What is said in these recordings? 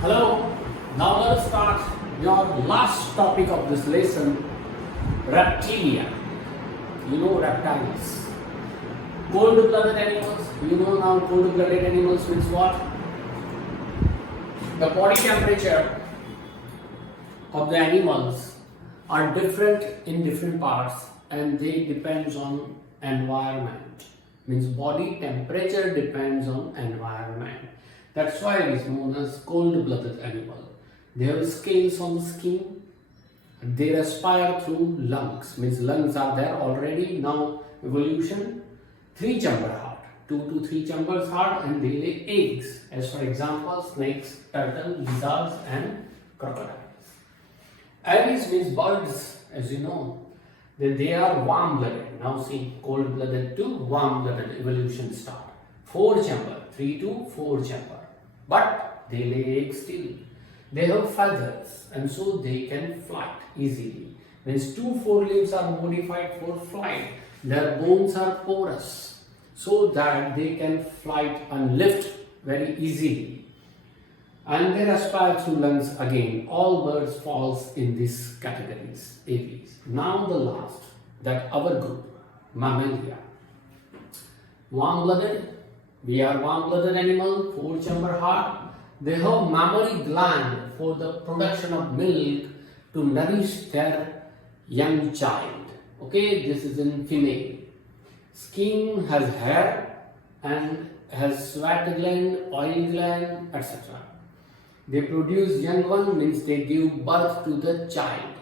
Hello, now let us start your last topic of this lesson, reptilia. You know reptiles. Cold-blooded animals. You know now cold-blooded animals means what? The body temperature of the animals are different in different parts and they depends on environment. Means body temperature depends on environment. That's why it is known as cold-blooded animal. They have scales on the skin. They respire through lungs. Means lungs are there already. Now evolution, 3-chamber heart. 2 to 3 chambers heart, and they lay eggs. As for example, snakes, turtle, lizards and crocodiles. Aves means birds, as you know. They are warm-blooded. Now see, cold-blooded to warm-blooded evolution start. 4-chamber, 3 to 4 chamber. But they lay eggs still. They have feathers and so they can fly easily. Means 2 forelimbs are modified for flight. Their bones are porous so that they can fly and lift very easily. And they respire through lungs again. All birds falls in these categories, aves. Now the last, that our group, mammalia. Warm-blooded. We are warm-blooded animal, 4-chamber heart. They have mammary gland for the production of milk to nourish their young child. Okay, this is in female. Skin has hair and has sweat gland, oil gland, etc. They produce young one, means they give birth to the child.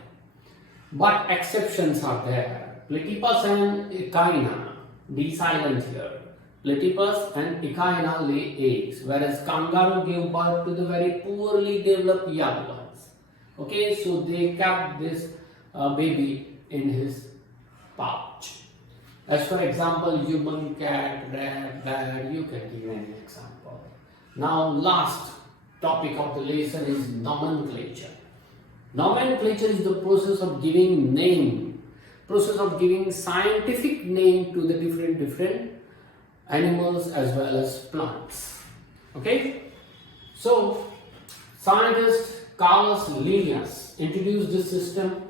But exceptions are there. Platypus and echidna, D silent here. Platypus and echidna lay eggs, whereas kangaroo give birth to the very poorly developed young ones. Okay, so they kept this baby in his pouch. As for example, human, cat, rat, bird, you can give any example. Now, last topic of the lesson is nomenclature. Nomenclature is the process of giving name, process of giving scientific name to the different animals as well as plants. Okay, so scientist Carlos Linnaeus introduced this system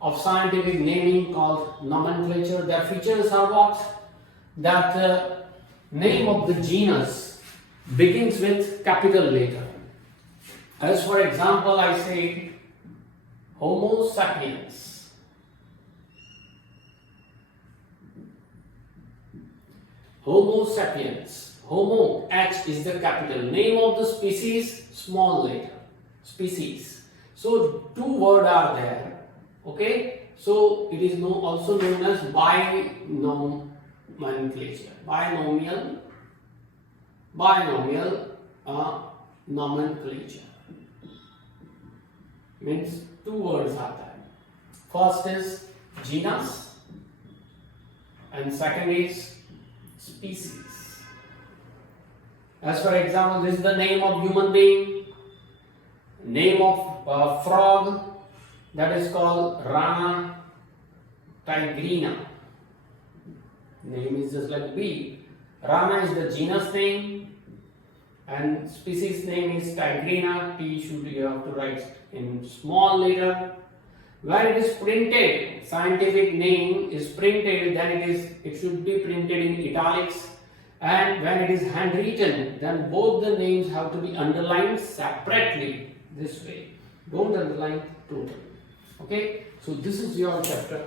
of scientific naming called nomenclature. Their features are what? That the name of the genus begins with capital letter. As for example, I say Homo sapiens. Homo sapiens. Homo, H is the capital. Name of the species, small letter. Species. So 2 words are there. Okay. So it is also known as binomial nomenclature. Binomial nomenclature. Means 2 words are there. First is genus and second is species. As for example, this is the name of human being, name of frog, that is called Rana tigrina. Name is just like bee. Rana is the genus name and species name is tigrina. T you have to write in small letter. When it is printed, scientific name is printed, then it should be printed in italics, and when it is handwritten, then both the names have to be underlined separately this way. Don't underline totally. Okay, so this is your chapter.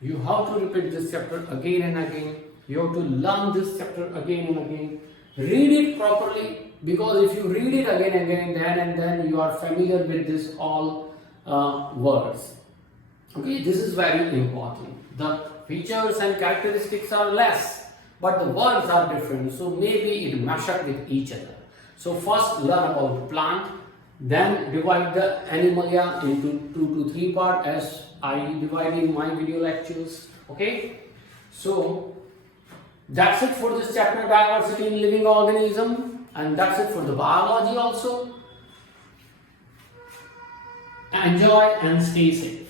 You have to repeat this chapter again and again. You have to learn this chapter again and again. Read it properly, because if you read it again and then you are familiar with this all words. Okay, this is very important. The features and characteristics are less, but the words are different, so maybe it mash up with each other. So first learn about the plant, then divide the animalia into 2 to 3 parts as I divide in my video lectures. Okay, so that's it for this chapter, diversity in living organism, and that's it for the biology also. Enjoy and stay safe.